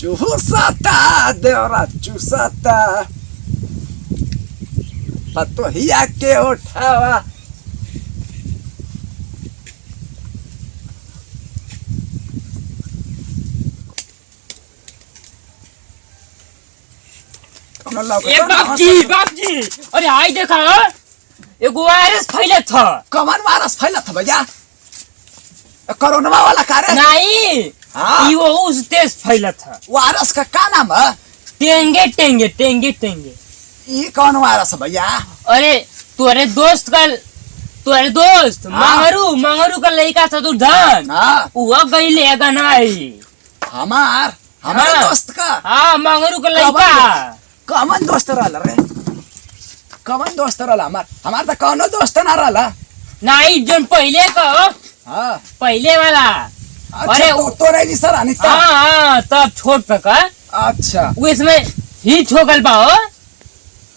चूसता देवरा चूसता पतोहिया के उठावा। बापजी बापजी अरे आई देखा एगो वायरस फैलत था। कौन वायरस फैलत था भैया? कोरोना वाला कार्य नहीं हाँ? वो उस देश फैलत था। वायरस का क्या नाम है? टेंगे टेंगे टेंगे टेंगे। ये कौन वायरस है भैया? अरे तुम्हारे दोस्त मंगरू मंगरू का लड़का चतुर्धन हाँ वो गई लेगा नहीं हमारे हाँ। दोस्त का हाँ मंगरू का लड़का कौन दोस्त रहल रे? कौन दोस्त रहल? हमार तो कौनो दोस्त ना रहल। नहीं जो पहले का हाँ पहले वाला। अच्छा अरे तो रही सर अनिता। हाँ तब छोट पे का अच्छा वो इसमें ही ठोकल पाओ।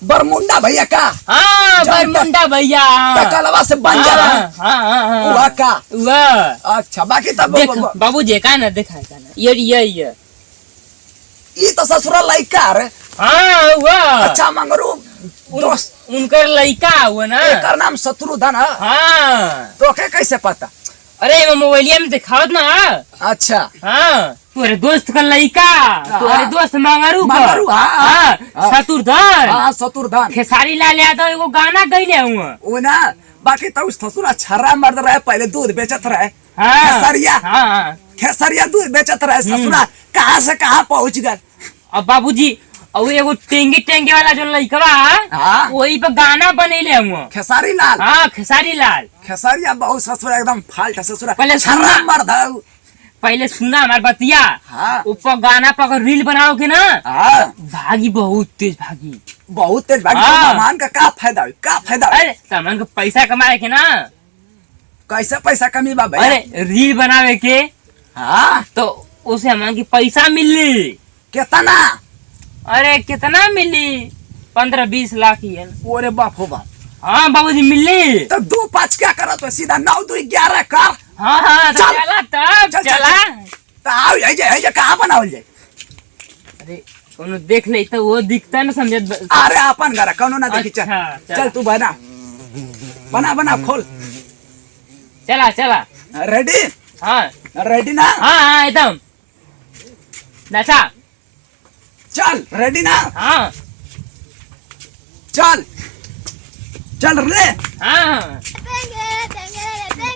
बरमुंडा भैया का? हाँ बरमुंडा भैया टकलवा से बन जा रहा है। हाँ हुआ का? वह अच्छा बाकी तब देख बाबू देखा ना देखा ना ये तो ससुराल लड़का रे। हाँ वह अच्छा मंगरू दोस्त उनकर लड़का हुआ ना। एकर नाम शत्रुधन है। हाँ तो के कैसे पता? अरे मैं मोबाइलिया में दिखावत ना। अच्छा हाँ तुम्हारे दोस्त का लड़का तुम्हारे दोस्त मंगरू का मंगरू, हाँ, हाँ। शत्रुधन हाँ शत्रुधन खेसारी लाल यादव एगो गाना गईले हुआ। वो ना बाकी तो उस ससुरा छर्रा मर्द रहे पहले दूध बेचत रहे। हाँ खेसरिया हाँ खेसरिया दूध बेचत रहे। ससुरा कहाँ से कहाँ पहुँच गए। अब बाबूजी और एगो टेंगे टेंगे वाला जो लड़कवा हाँ वही पे गाना बनेले हुआ। खेसारी लाल हाँ खेसारी लाल खेसरिया बहुत ससुरा एकदम फाल्ट ससुरा पहले छर्रा मर्द है। पहले सुना हमार बतिया हाँ ऊपर गाना पर रील बनाओ के ना हाँ भागी बहुत तेज भागी। बहुत तेज भागी। हाँ। सामान का क्या फायदा है? क्या फायदा है? अरे सामान को पैसा कमाए के ना। कैसे पैसा कमी बा भैया? अरे रील बनावे के हाँ तो उसे हमारे की पैसा मिली। कितना? अरे कितना मिली 15-20 लाख ही है ना। ओरे बाप हो बाप। हाँ बाबूजी मिली। तो 2-5 क्या करा तो सीधा 9-2-11 कर। हाँ हाँ तो चल। चला तब चल, चल, चला। तो आओ ये कहाँ बनावल जाए? अरे कोनो देख ले तो वो दिखता ना समझत अरे अपन घर कौनो ना देखी। चल अच्छा, चल। चल तू बना बना बना खोल। चला चला। रेडी? हाँ रेडी ना? हाँ हाँ एकदम नचा। चल रेडी ना? हाँ चल चल रे। हाँ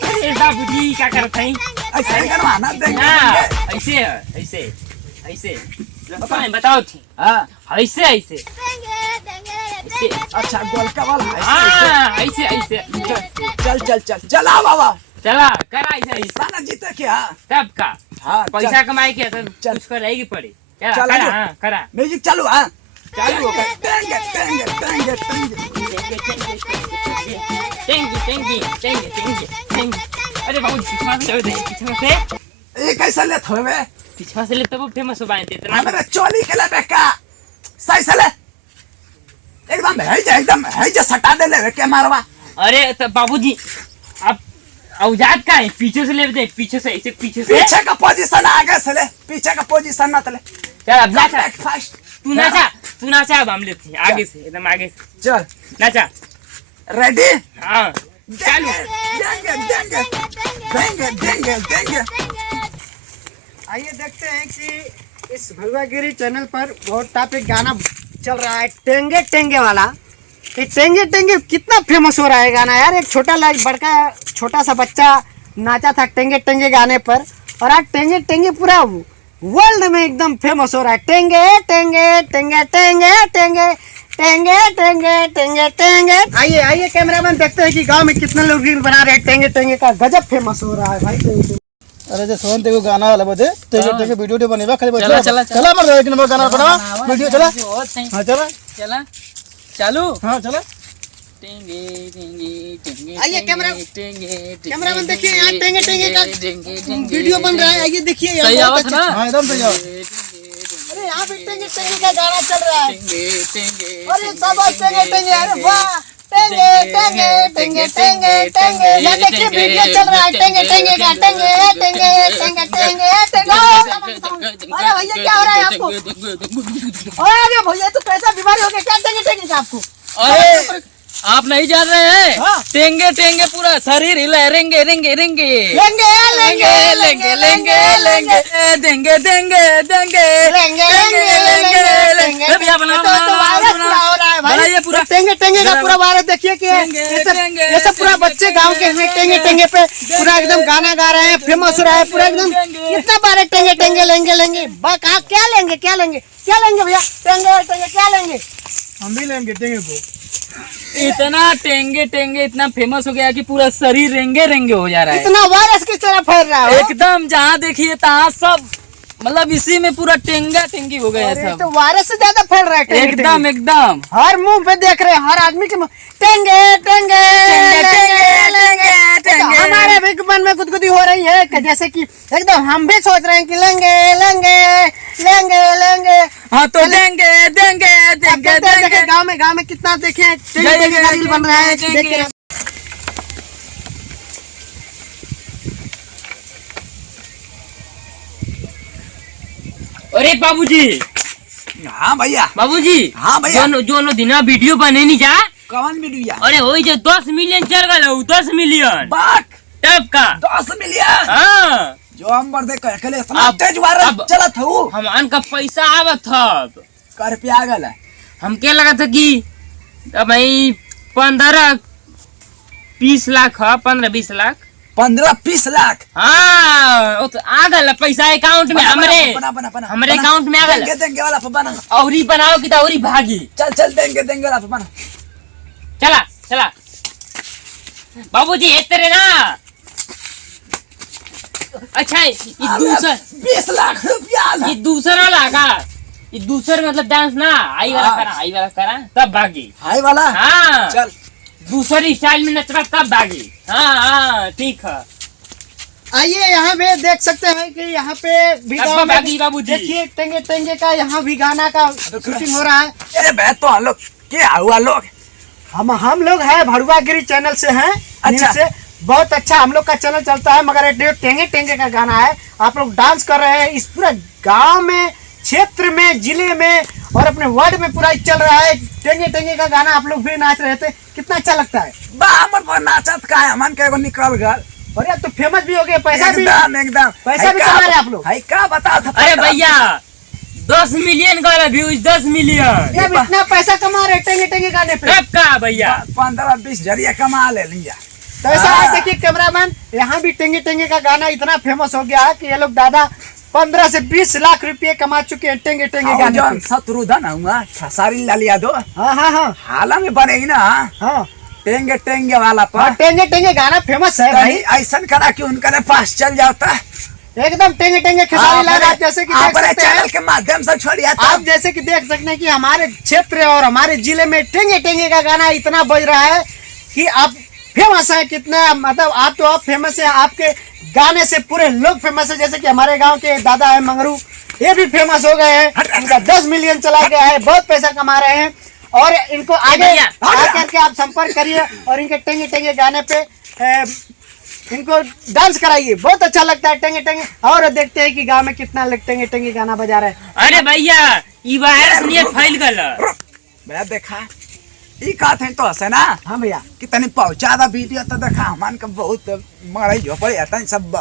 अरे बाबूजी क्या करते हैं? ऐसे ही करवाना देंगे। हाँ ऐसे ऐसे ऐसे बताओ थी। हाँ ऐसे ऐसे अच्छा गोलका वाला हाँ ऐसे ऐसे चल चल चल चला बाबा। चला करा ऐसे ऐसे साला जीते क्या? तब का हाँ पैसा कमाए के तो चल। कुछ करेगी पड़ी। चला चल, करा आजो। हाँ करा म्यूजिक चालू। हाँ चालू हो गया। टेंगे टेंगे टेंगे टेंगे। टेंगी टेंगी टेंगी टेंगी टेंगी। अरे बाबू पीछा से पीछा से ये कैसे लेत होवे? पीछा से ले तब फेमस हो बांधते इतना। हमारे चोली के ले बेका सही से ले। एकदम है जे सटा दे ले के मारवा। अरे तो बाबूजी अब औजात का है पीछे से ले दे पीछे से ऐसे पीछे से। पीछे का पोजीशन आगे से ले। पीछे का पोजीशन मत ले। चल अब नाचा फास्ट तू नाचा अब हम लेते हैं आगे से एकदम आगे से चल नाचा। रेडी? हाँ चालू। देंगे देंगे देंगे देंगे देंगे। आइए देखते हैं कि इस भलवागिरी चैनल पर बहुत टॉपिक गाना चल रहा है टेंगे टेंगे वाला। ये टेंगे टेंगे कितना फेमस हो रहा है गाना यार। एक छोटा सा बच्चा नाचा था टेंगे टेंगे गाने पर और आज टेंगे टेंगे पूरा वर्ल्ड में एकदम फेमस हो रहा है। टेंगे टेंगे टेंगे टेंगे टेंगे टेंगे टेंगे टेंगे टेंगे। आइए आइए कैमरामैन देखते हैं कि गांव में कितने लोग रील बना रहे हैं। टेंगे टेंगे का गजब फेमस हो रहा है भाई। अरे जे सोन तेको गाना वाला बजे तेके वीडियो बनेबा खाली चला चला चला मर एक नंबर गाना बना वीडियो चला। हां चला चला चालू। हां चला। टेंगे टेंगे टेंगे। आइए कैमरामैन देखिए यहाँ टेंगे टेंगे का वीडियो बन रहा है। आइए देखिए यहाँ सही आवाज ना। हां एकदम सही आवाज। अरे यहाँ पे टेंगे टेंगे का गाना चल रहा है। टेंगे टेंगे अरे सब टेंगे टेंगे। अरे वाह टेंगे टेंगे टेंगे टेंगे टेंगे, ये देखिए वीडियो चल रहा है टेंगे टेंगे का, टेंगे टेंगे टेंगे टेंगे टेंगे। अरे भैया क्या हो रहा है आपको? अरे भैया तो कैसा बीमारी हो गया क्या टेंगे टेंगे का आपको? अरे आप नहीं जान रहे हैं? हाँ। टेंगे टेंगे पूरा शरीर हिला, रेंगे रेंगे रेंगे लेंगे लेंगे लेंगे लेंगे लेंगे देंगे देंगे देंगे लेंगे लेंगे लेंगे। भैया बनाओ तो वायरस पूरा हो रहा है भाई। बनाइए पूरा। टेंगे टेंगे का पूरा वायरस देखिए कि ये सब पूरा बच्चे गांव के हैं टेंगे टेंगे पे पूरा एकदम गाना गा रहे हैं, फेमस हो रहा है पूरा एकदम। कितना बार टेंगे टेंगे लेंगे लेंगे, कहा क्या लेंगे क्या लेंगे क्या लेंगे भैया? टेंगे टेंगे क्या लेंगे? हम भी लेंगे टेंगे को। इतना टेंगे टेंगे इतना फेमस हो गया कि पूरा शरीर रेंगे रेंगे हो जा रहा है। इतना वायरस किस तरह फैल रहा है? एकदम जहाँ देखिए तहाँ सब मतलब इसी में पूरा टेंगा टेंगी हो गया अरे सब। तो वायरस से ज्यादा फैल रहा है टेंगे एकदम टेंगे। एकदम हर मुंह पे देख रहे हैं, हर आदमी के मुंह टेंगे टेंगे टेंगे टेंगे टेंगे। हमारे भी मन में गुदगुदी हो रही है कि जैसे कि एकदम हम भी सोच रहे हैं कि लेंगे लेंगे लेंगे लेंगे। हाँ तो देंगे देंगे देंगे देंगे। गाँव में कितना देखे टेंगे टेंगे का रील बन रहा है, देखिए। अरे बाबूजी हाँ भैया। बाबूजी हाँ भैया। जो दिना वीडियो बने नहीं जा। कौन वीडियो? अरे वही जो 10 मिलियन चल गया 10 मिलियन बाक तब का 10 मिलियन। हाँ जो हम बर्दे कहले इतना अब- तेज वायरस अब- चला था हमान का पैसा आवत था। कर पिया गल है। हम क्या लगा था कि अब 15-20 लाख है 15-20 लाख 15-20 लाख। हाँ वो तो आ गल पैसा अकाउंट में हमरे हमरे अकाउंट में आ गल। देंगे देंगे वाला पे बना। औरी बनाओ कि औरी भागी। चल चल देंगे देंगे वाला पे बना। चला चला बाबूजी इतने ना। अच्छा ये दूसरा 20 लाख रुपया ये दूसरा लागा ये दूसरा मतलब डांस ना आई वाला करा तब भागी। हाई वाला। हाँ चल दूसरी स्टाइल में नचरा तब भागी। हाँ ठीक है। आइए यहाँ पे देख सकते हैं कि यहाँ पे भी गाँव में बागी बाबूजी। देखिए टेंगे टेंगे का यहाँ भी गाना का शूटिंग हो रहा है। अरे बे तो हम लोग क्या हुआ लोग? हम लोग है भड़ुआगिरी चैनल से हैं। अच्छा। न्यूज़ से बहुत अच्छा हम लोग का चैनल चलता है, मगर ये टेंगे टेंगे का गाना है। आप लोग डांस कर रहे हैं इस पूरा गांव में, क्षेत्र में, जिले में और अपने वर्ड में पूरा चल रहा है टेंगे टेंगे का गाना। आप लोग भी नाच रहे थे, कितना अच्छा लगता है। बा हमर पर नाचत का है मन के एगो निकल गल। और अब तो फेमस भी हो गए, पैसा भी एकदम पैसा भी कमा रहे आप लोग। हाई का बता था। अरे भैया 10 मिलियन का व्यूज 10 मिलियन ये इतना पैसा कमा रहे टेंगे टेंगे गाने पे। तब का भैया 15-20 जरिया कमा ले लिया। तो ऐसा है देखिए कैमरामैन, यहाँ भी टेंगे टेंगे का गाना इतना फेमस हो गया है कि ये लोग दादा 15 से 20 लाख रुपए कमा चुके हैं टेंगे टेंगे और गाने जो पे। शत्रुधन हुआ खेसारी लाल यादव हाँ हाँ हाँ हाला में बनेगी ना हाँ टेंगे टेंगे वाला हाँ, पर टेंगे टेंगे गाना फेमस है भाई। कहीं ऐसा करा कि उनके पास चल जाता। एकदम टेंगे टेंगे खेसारी लाल आप जैसे कि देख अपने सकते हैं। चैनल के माध्यम से छोड़िए आप जैसे कि देख सकते हैं कि हमारे क्षेत्र और हमारे जिले में टेंगे टेंगे का गाना इतना बज रहा है कि आप फेमस है। कितना मतलब आप तो आप फेमस है, आपके गाने से पूरे लोग फेमस है। जैसे कि हमारे गांव के दादा है मंगरू, ये भी फेमस हो गए हैं। इनका 10 मिलियन चला गया है, बहुत पैसा कमा रहे हैं। और इनको आगे आकर के आप संपर्क करिए और इनके टेंगे टेंगे गाने पे इनको डांस कराइए, बहुत अच्छा लगता है टेंगे टेंगे। और देखते हैं कि गांव में कितना लोग टेंगे टेंगे गाना बजा रहे हैं। अरे भैया ये वायरस नहीं फैल गल। मैं देखा ई कहते हैं तो हसे ना। हाँ भैया कि तनी पहुंचा दा वीडियो तो देखा हमान के बहुत मरई झोपड़ी तनी सब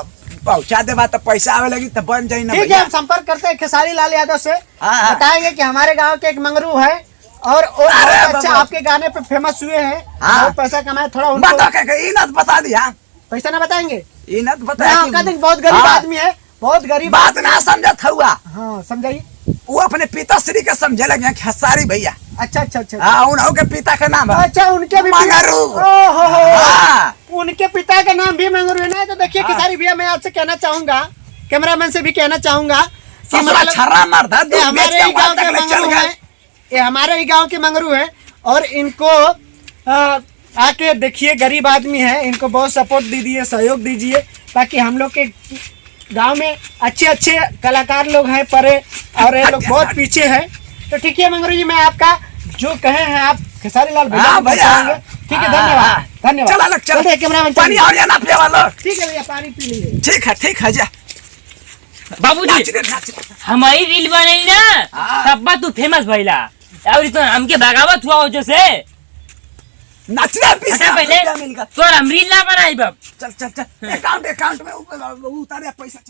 पहुंचा दे बात तो पैसा आवे लगी तो बन जाई ना ठीक है। भैया। हम संपर्क करते हैं खेसारी लाल यादव से, हाँ। बताएंगे कि हमारे गांव के एक मंगरू है और वो अरे बहुत अच्छा बाबा। आपके गाने पे फेमस हुए हैं। हाँ। बहुत पैसा कमाए, थोड़ा उनको बता के ई ना बता दिया। पैसा ना बताएंगे। ई ना बता हाँ, कहते हैं बहुत गरीब हाँ। आदमी है, बहुत गरीब बात आदमी ना है। समझत हुआ। हाँ समझाइए। वो अपने पिताश्री के समझे लगे खेसारी भैया। अच्छा अच्छा अच्छा हाँ उन्हों के पिता का नाम है अच्छा उनके भी मंगरू। ओहो हाँ। उनके पिता का नाम भी मंगरू है ना। तो देखिए खेसारी भैया, मैं आपसे कहना चाहूंगा, कैमरामैन से भी कहना चाहूंगा कि ससुरा छर्रा मर्दा ये दूध बेच हमारे के ही गांव वहाँ के तक ले चल मंगरू गए। हैं, ये हमारे ही गांव के मंगरू हैं। और इनको आके देखिए, गरीब आदमी है, इनको बहुत सपोर्ट दीजिए, सहयोग दीजिए, ताकि हम लोग के गांव में अच्छे अच्छे कलाकार लोग हैं परे और ये लोग बहुत पीछे हैं। तो ठीक है मंगरू जी, मैं आपका जो कहे हैं आप खेसारी लाल भैया हाँ को भैया। बताएंगे। ठीक है, धन्यवाद धन्यवाद। चल अलग चल, चलते कैमरामैन, पानी और या ना पिए वाला। ठीक है भैया, पानी पी लीजिए। ठीक है जा। बाबूजी नाच रे नाच रे। हमारी रील बनाई ना हाँ। तब बात तू फेमस भइला और तो हमके बगावत हुआ वजह से। नाच रे पीछे अच्छा पहले मिल गया। तो हम रील ना बनाई बाप। चल अकाउंट में उतारे पैसा।